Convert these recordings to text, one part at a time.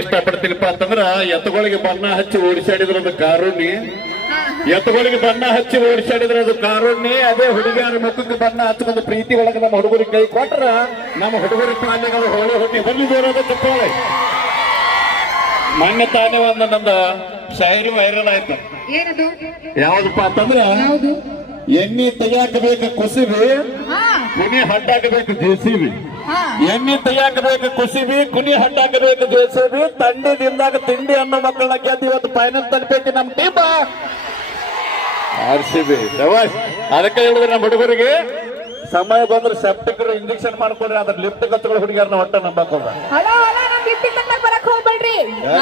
ಇಷ್ಟಪಡ್ತೀನಪ್ಪ ಅಂತಂದ್ರ ಎತ್ತುಗಳಿಗೆ ಬಣ್ಣ ಹಚ್ಚಿ ಓಡಿಸಾಡಿದ್ರ ಅದು ಕಾರುಣ್ಯ. ಎತ್ತುಗಳಿಗೆ ಬಣ್ಣ ಹಚ್ಚಿ ಓಡಿಸಾಡಿದ್ರ ಅದು ಕಾರುಣ್ಯ. ಅದೇ ಹುಡುಗಿಯರ ಮುಖಕ್ಕೆ ಬಣ್ಣ ಹಚ್ಕೊಂಡು ಪ್ರೀತಿ ಒಳಗೆ ನಮ್ಮ ಹುಡುಗರಿಗೆ ಕೈ ಕೊಟ್ರ ನಮ್ಮ ಹುಡುಗರ ಪಾಲಿಗಳು ಹೋಳಿ ಹೋಗಿ ಬಂದು ದೂರದ ಚಪ್ಪಾಳೆ. ಮೊನ್ನೆ ತಾನೇ ಒಂದ ನಂದ ಶಾಯರಿ ವೈರಲ್ ಆಯ್ತು. ಯಾವ್ದಪ್ಪ ಅಂತಂದ್ರ ಎಣ್ಣಿ ತೆಗೆಯಾಕ ಬೇಕ ಕುಸಿಬಿ? ಕುನಿ ಹಡ್ಡಾಕಬೇಕು ಜೇಸಿಬಿ ಎಣ್ಣೆ ತೆಗಿಯಾಕಬೇಕು ಕುಸಿಬಿ ಕುನಿ ಹಡ್ಡಾಕಬೇಕು ತಂಡಿ ತಿಂದಾಗ ತಿಂಡಿ ಅನ್ನೋ ಮಕ್ಕಳನ್ನ ಗೆದ್ದು ಇವತ್ತು ಫೈನಲ್ ತಲುಪೈತಿ ನಮ್ಮ ಟೀಮ್ ಆರ್ ಸಿ ಬಿ. ಅದಕ್ಕೆ ಹೇಳಿದ್ರೆ ನಮ್ಮ ಹುಡುಗರಿಗೆ ಸಮಯ ಬಂದ್ರೆ ಸೆಪ್ಟಿಕ್ ಇಂಜೆಕ್ಷನ್ ಮಾಡ್ಕೊಂಡ್ರೆ ಅದ್ರ ಲಿಫ್ಟ್ ಕತ್ಗಳು ಹುಡುಗಿಯರ್ನ ಹೊಟ್ಟೆ ನಂಬಕ್ ಹೋಗ್ಬೇಡ್ರಿ.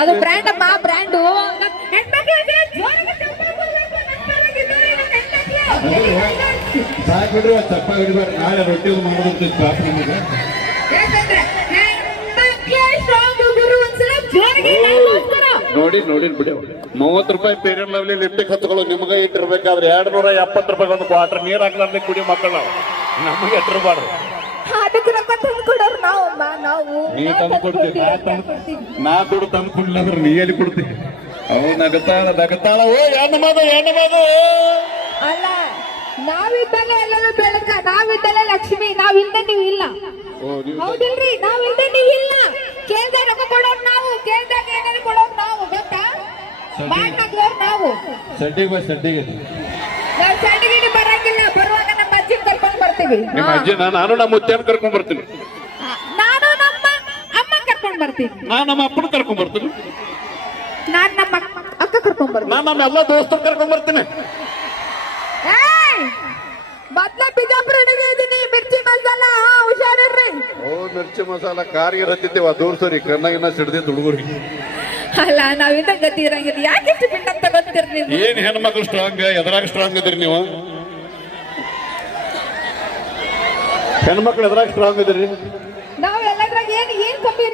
ಅದು ಬ್ರ್ಯಾಂಡ್ ಅಮ್ಮ ಬ್ರ್ಯಾಂಡು ಸಾಕ್ ಅದು ಚಪ್ಪ ಹಿಡಿಬೇಡ ನಾಳೆ ರೊಟ್ಟಿ ಮಾಡೋದಂತ ಪಾಪ ನಮಗೆ. ನೋಡಿ ನೋಡಿ ಬಿಡಿ. ಮೂವತ್ತು ರೂಪಾಯಿ ಪೇರಿಯನ್ ಲವ್ಲಿ ಲಿಫ್ಟಿಗೆ ಹತ್ಕೊಳ್ಳೋ ನಿಮಗೆ ಇಟ್ಟಿರ್ಬೇಕಾದ್ರೆ ಎರಡು ನೂರ ಎಪ್ಪತ್ತು ರೂಪಾಯಿ ಒಂದು ಕ್ವಾರ್ಟರ್ ನೀರು ಹಾಕ್ಲಾರ್ದೆ ಕುಡಿ ಮಕ್ಕಳು ನಾವು. ನಮಗೆ ಇಟ್ಟಿರ್ಬಾರ್ದು. ನೀ ತಂದು ಕೊಡ್ತೀನಿ ನಾ ತಂದು ನಾ ದುಡ್ಡು ತಂದು ಕೊಡ್ಲಾದ್ರೆ ಅಂದ್ರೆ ನೀ ಎಲ್ಲಿ ಕೊಡ್ತೀವಿ ಅವು ನಗತಾಳ ನಗತಾಳ. ಓ ಹೆಣ್ಣು ಮಗು ಹೆಣ್ಣು ಮಗು. ಅಲ್ಲ ನಾವಿದ್ದಲ್ಲೇ ಎಲ್ಲರೂ ಬೆಳಕ ನಾವಿದ್ದಲ್ಲೇ ಲಕ್ಷ್ಮಿ ನಾವಿಲ್ದ ನೀವು ಇಲ್ಲ. ಓ ನೀವು ಹೌದಿಲ್ರಿ? ನಾವಿಲ್ದ ನೀವು ಇಲ್ಲ. ಕೇಳ್ದಾಗ ರೊಕ್ಕ ಕೊಡೋರು ನಾವು ಕೇಳ್ದಾಗ ಏನಾದ್ರು ಕೊಡೋರು ನಾವು ಗೊತ್ತಾ? ಮಾಡಿ ಹಾಕೋರು ನಾವು. ಸಡ್ಡಿಗೆ ಬಾ ಸಡ್ಡಿಗೆ. ನಾವು ಸಣ್ಣಗಿಡಿ ಬರಂಗಿಲ್ಲ. ಬರುವಾಗ ನಮ್ಮ ಅಜ್ಜಿ ಕರ್ಕೊಂಡು ಬರ್ತೀವಿ. ನಿಮ್ಮ ಅಜ್ಜಿ ನಾನು ನಮ್ಮ ಮುತ್ತೇನ ಕರ್ಕೊಂಡ್ ಬರ್ತೀನಿ. ನಾನು ನಮ್ಮ ಅಮ್ಮ ಕರ್ಕೊಂಡು ಬರ್ತೀನಿ. ನಾನು ನಮ್ಮ ಅಪ್ಪನ ಕರ್ಕೊಂಡು ಬರ್ತೀನಿ. ನಾನು ನಮ್ಮ ಅಕ್ಕ ಕರ್ಕೊಂಡು ಬರ್ತೀನಿ. ನಾನು ನಮ್ಮ ಎಲ್ಲ ದೋಸ್ತರು ಕರ್ಕೊಂಡ್ ಬರ್ತೀನಿ. ಮೊದ್ಲ ಬಿಜಾಪುರ ಇದೀನಿ ಮಿರ್ಚಿ ಮಸಾಲ? ಹುಷಾರಿರ್ರಿ. ಓ ಮಿರ್ಚಿ ಮಸಾಲ ಕಾರಿಗೆ ರತ್ತಿದ್ದೇವ ದೂರ ಸರಿ. ಕಣ್ಣಾಗಿನ ಸಿಡ್ದಿದ್ದು ಹುಡುಗರಿಗೆ ಅಲ್ಲ ನಾವಿಂದ ಗತಿ ಇರಂಗಿಲ್ಲ. ಯಾಕೆ ಇಷ್ಟು ಬಿಟ್ಟಂತ ನೀನು ಏನು ಹೆಣ್ಮಕ್ಳು ಸ್ಟ್ರಾಂಗ್ ಎದ್ರಾಗ ಸ್ಟ್ರಾಂಗ್ ಇದ್ರಿ ನೀವು? ಹೆಣ್ಮಕ್ಳು ಎದ್ರಾಗ ಸ್ಟ್ರಾಂಗ್ ಇದ್ರಿ ನಾವು ಎಲ್ಲದ್ರಾಗ ಏನ್ ಏನ್ ಕಮ್ಮಿ?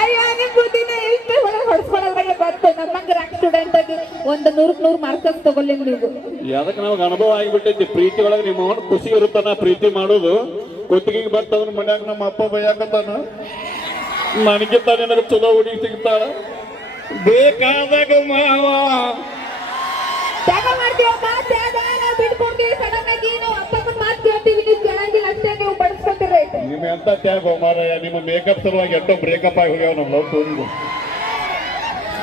ಅಯ್ಯೋ, ನಿಮ್ ಬುದ್ಧಿನ ಎಷ್ಟು ಒಳಗೆ ಹೊಡ್ಸ್ಕೊಳ್ಳೋದ್ರಾಗೆ ಬಂತು ನಮ್ಮಂಗೆ ರಾಕ್ ಸ್ಟೂಡೆಂಟ್ ಆಗಿ ಒಂದು ನೂರಕ್ ನೂರ್ ಮಾರ್ಕ್ಸ್ ತಗೊಳ್ಳಿ ನೀವು ಅದಕ್ಕೆ ನಮಗೆ ಅನುಭವ ಆಗಿಬಿಟ್ಟೈತಿ? ಪ್ರೀತಿ ಒಳಗೆ ನಿಮ್ಮ ಅವ್ನು ಖುಷಿ ಇರುತ್ತಾನ ಪ್ರೀತಿ ಮಾಡೋದು? ಕುತ್ತಿಗೆಗೆ ಬರ್ತದ್ರ ಮನ್ಯಾಗ ನಮ್ಮ ಅಪ್ಪ ಬೈಯಾಕತ್ತಾನ? ನನಗಿಂತ ನಿನಗೆ ಚಲೋ ಹುಡುಗಿ ಸಿಗ್ತಾಳ? ಬೇಕಾದಾಗ ಮಾವ ಎಂತ ತ್ಯಾಗ ಮಾರಾಯ? ನಿಮ್ಮ ಮೇಕಪ್ ಸಲುವಾಗಿ ಎಷ್ಟೋ ಬ್ರೇಕಪ್ ಆಗಿ ಹೋಗ್ಯಾವ ನಮ್ಮ ಲವ್ ಸ್ಟೋರಿ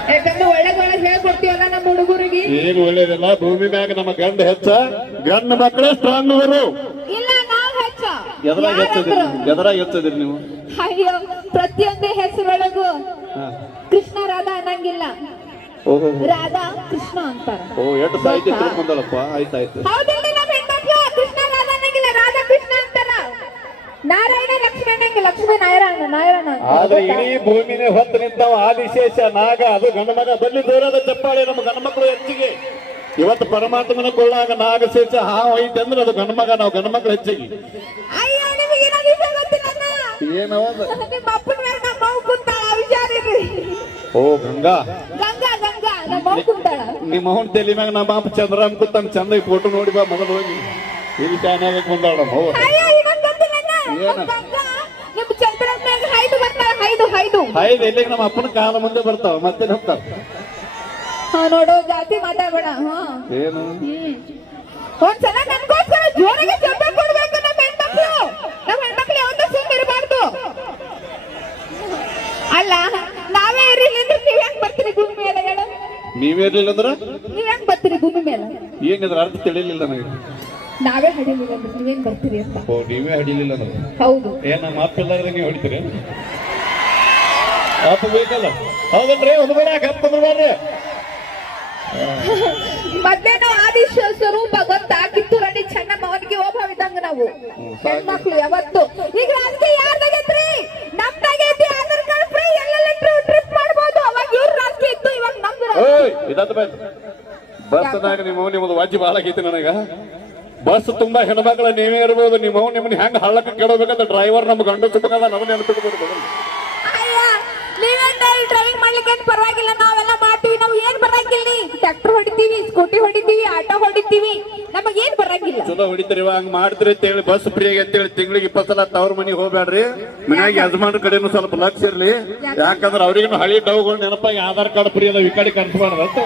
ಯಾಕಂದ್ರೆ ಒಳ್ಳೇದ್ ಒಳ್ಳೇದ್ ಹೇಳ್ಕೊಡ್ತೀವಲ್ಲ ನಮ್ಮ ಹುಡುಗರಿಗೆ? ಏನು ಒಳ್ಳೇದಿಲ್ಲ ಭೂಮಿ ಮ್ಯಾಗ ನಮ್ಮ ಗಂಡ ಹೆಚ್ಚ ಗಂಡ ಮಕ್ಕಳೇ ಸ್ಟ್ರಾಂಗ್ ಅವರು ಇಲ್ಲ ನಾವ್ ಹೆಚ್ಚ. ಎದ್ರಾಗ ಹೆಚ್ಚದಿರಿ ಯಾರಂದ್ರು? ಎದ್ರಾಗ ಹೆಚ್ಚದಿರಿ ನೀವು? ಅಯ್ಯೋ ಪ್ರತಿಯೊಂದು ಹೆಸರೊಳಗೂ ಹಾ. ಕೃಷ್ಣ ರಾಧಾ ಅನ್ನಂಗಿಲ್ಲ. ಓಹೋ. ರಾಧಾ ಕೃಷ್ಣ ಅಂತಾರ. ಓ ಎಷ್ಟು ಸಾಹಿತ್ಯ ತಿಳ್ಕೊಂಡಲ್ಲಪ್ಪ ಆಯ್ತಾಯ್ತು ನಾವ್ ಹೆಣ್ಮಕ್ಳು ಕೃಷ್ಣ ರಾಧಾ ಅನ್ನಂಗಿಲ್ಲ ರಾಧಾ ಕೃಷ್ಣ ಅಂತಾರ ಲಕ್ಷ್ಮೀ ನಾರಾಯಣ ನಾರಾಯಣ ಆದ್ರೆ ಇಡೀ ಭೂಮಿನೇ ಹೊತ್ತು ನಿಂತ ಆದಿಶೇಷ ನಾಗ ಅದು ಗಂಡ ಮಗ ಬಲ್ಲಿ ದೂರದ ಚಪ್ಪಾಳೆ ನಮ್ಮ ಗಂಡ ಮಕ್ಕಳು ಹೆಚ್ಚಿಗೆ. ಇವತ್ತು ಪರಮಾತ್ಮನ ಕೊಳ್ಳಾಗ ನಾಗಶೇಷ ಹಾ ಐತೆ ಅಂದ್ರೆ ಅದು ಗಂಡ ಮಗ ನಾವು ಗಂಡ ಮಕ್ಕಳು ಹೆಚ್ಚಿಗೆ. ಅಯ್ಯೋ ನಿಮಗೆ ಏನೋ ವಿಷಯ ಗೊತ್ತಿಲ್ಲ ಏನವದ ನಿಮ್ಮ ಅಪ್ಪನ ಮೇಲೆ ನಮ್ಮ ಅವ್ವ ಕುಂತಾಳ ಹುಷಾರಿರ್ರಿ ಓ ಗಂಗಾ. ಗಂಗಾ ಗಂಗಾ ನಮ್ಮ ಅವ್ವ ಕುಂತಾಳ. ನಿಮ್ಮ ಅವನ್ ತಲೆ ಮ್ಯಾಗ ನಮ್ಮ ಅಪ್ಪ ಚಂದ್ರಾಮ್ ಚಂದ ಫೋಟೋ ನೋಡಿ ಬಾ ಮೊದಲು ಹೋಗಿ. ಇಲ್ಲಿ ಚಾನ್ಯಾಗ ಮುಂದಾಡಮ್ಮ ನಮ್ಮ ಅವ್ವ ಗೊತ್ತಿಲ್ಲ ಏನು? ಗಂಗಾ ನಿಮ್ ಚಂದ್ರನ ಮ್ಯಾಗ ಹೈದು ಹೈದು ಹೈದು. ಐದು ನಮ್ಮ ಅಪ್ಪನ ಕಾಲ ಮುಂದೆ ಬರ್ತಾವ ಮತ್ತೆ ಹೋಗ್ತಾವ ಹಾ ನೋಡೋ ಜಾತಿ ಮಾತಾಡಬೇಡ ಹಾ. ಏನು? ಹ್ಮ್. ಒಂದ್ಸಲ ನನ್ಗೋಸ್ಕರ ಜೋರಾಗಿ ಶಬ್ದ ಕೊಡ್ಬೇಕು ನಮ್ಮ ಹೆಣ್ಮಕ್ಳು. ನಮ್ಮ ಹೆಣ್ಮಕ್ಳು ಯಾವತ್ತೂ ಸುಮ್ಮನೆ ಇರಬಾರ್ದು. ಅಲ್ಲ ನಾವೇ ಇರಲಿಲ್ಲ ಅಂದ್ರೆ ನೀವ್ ಹೆಂಗ್ ಬರ್ತೀರಿ ಭೂಮಿ ಮೇಲೆ ಹೇಳು. ಅಂದ್ರ? ನೀವ್ ಹೆಂಗ್ ಬರ್ತೀರಿ ಭೂಮಿ ಮೇಲೆ? ಏನಿದ್ರ ಅರ್ಥ ತಿಳಿಲಿಲ್ಲ ನನಗೆ. ನಾವೇ ಹಡಿಲಿಲ್ಲ ಅಂದ್ರೆ ನೀವೇನ್ ಬರ್ತೀರಿ ಅಂತ. ಓ ನೀವೇ ಹಡಿಲಿಲ್ಲ ಅಂದ್ರೆ? ಹೌದು. ಏನ ಮಾತಿಲ್ಲಾರ್ದೆ ನೀವು ಹೊಡಿತೀರಿ? ಮಾತು ಬೇಕಲ್ಲ? ಹೌದಲ್ರಿ ಒಂದು ಬೇಡ ಕಪ್ಪಂದ್ರೆ ಬರ್ರಿ ಮೊದ್ಲೇನೋ ಆದಿ ಶ- ಸ್ವರೂಪ ಗೊತ್ತಾ ಕಿತ್ತೂರಲ್ಲಿ ಚೆನ್ನಮ್ಮ ಅವನಿಗೆ ಇದ್ದಂಗ ನಾವು. ಹೆಣ್ಮಕ್ಳು ಯಾವತ್ತು? ಈಗ ರಾಜಕೀಯ ಯಾರ್ದಾಗೈತ್ರಿ ನಮ್ದಾಗೈತಿ ಆಧಾರ್ ಕಾರ್ಡ್ ಫ್ರೀ ಎಲ್ಲ ಟ್ರಿಪ್ ಮಾಡ್ಬೋದು. ಅವಾಗ ಇವ್ರ ರಾಜಕೀಯ ಇತ್ತು ಇವಾಗ ನಮ್ದು ಇದಾದ ಬಸ್ ನಾಗ ನಿಮ್ಮ ನಿಮ್ಮದು ವಾಜಿ ಭಾಳ ಆಗೈತಿ ನನಗ. ಬಸ್ ತುಂಬಾ ಹೆಣ್ಮಕ್ಳು ನೀವೇ ಇರ್ಬೋದು ನಿಮ್ಮ ನಿಮ್ಮನ್ನ ಹೆಂಗ್ ಹಳ್ಳಕ್ಕೆ ಕೇಳಬೇಕಂತ ಡ್ರೈವರ್ ನಮ್ಮ ಗಂಡ ನೆನಪಿಟ್ಬೋದು ಅಯ್ಯ ನೀವೇನ್ ಡ್ರೈವಿಂಗ್ ಮಾಡ್ಲಿಕ್ಕೆ ಏನ್ ಪರವಾಗಿಲ್ಲ ನಾವೆಲ್ಲ ಮಾಡ್ತೀವಿ ನಾವು ಏನ್ ಬರಂಗಿಲ್ಲ ಟ್ರ್ಯಾಕ್ಟರ್ ಹೊಡಿತೀವಿ ಸ್ಕೂಟಿ ಹೊಡಿತೀವಿ ಆಟೋ ಹೊಡಿತೀವಿ ಏನು ಬರಂಗಿಲ್ಲ. ಚಲೋ ಹೊಡಿತೀರಿ ಹಂಗ್ ಮಾಡ್ತೀರಿ ಅಂತ ಹೇಳಿ ಬಸ್ ಫ್ರೀ ಅಂತ ಹೇಳಿ ತಿಂಗಳಿಗೆ ಇಪ್ಪತ್ತು ಸಲ ತವ್ರ ಮನೆಗೆ ಹೋಗ್ಬೇಡ್ರಿ. ಮನ್ಯಾಗ ಯಜಮಾನ ಕಡೆನು ಸ್ವಲ್ಪ ಲಕ್ಷ ಇರ್ಲಿ. ಯಾಕಂದ್ರೆ ಅವ್ರಿಗೂ ಹಳಿ ಡೌಗಳು ನೆನಪಾಗಿ ಆಧಾರ್ ಕಾರ್ಡ್ ಫ್ರೀ ಅದಾವ ಈ ಕಡೆ ಕನ್ಸ್ ಅಂತ.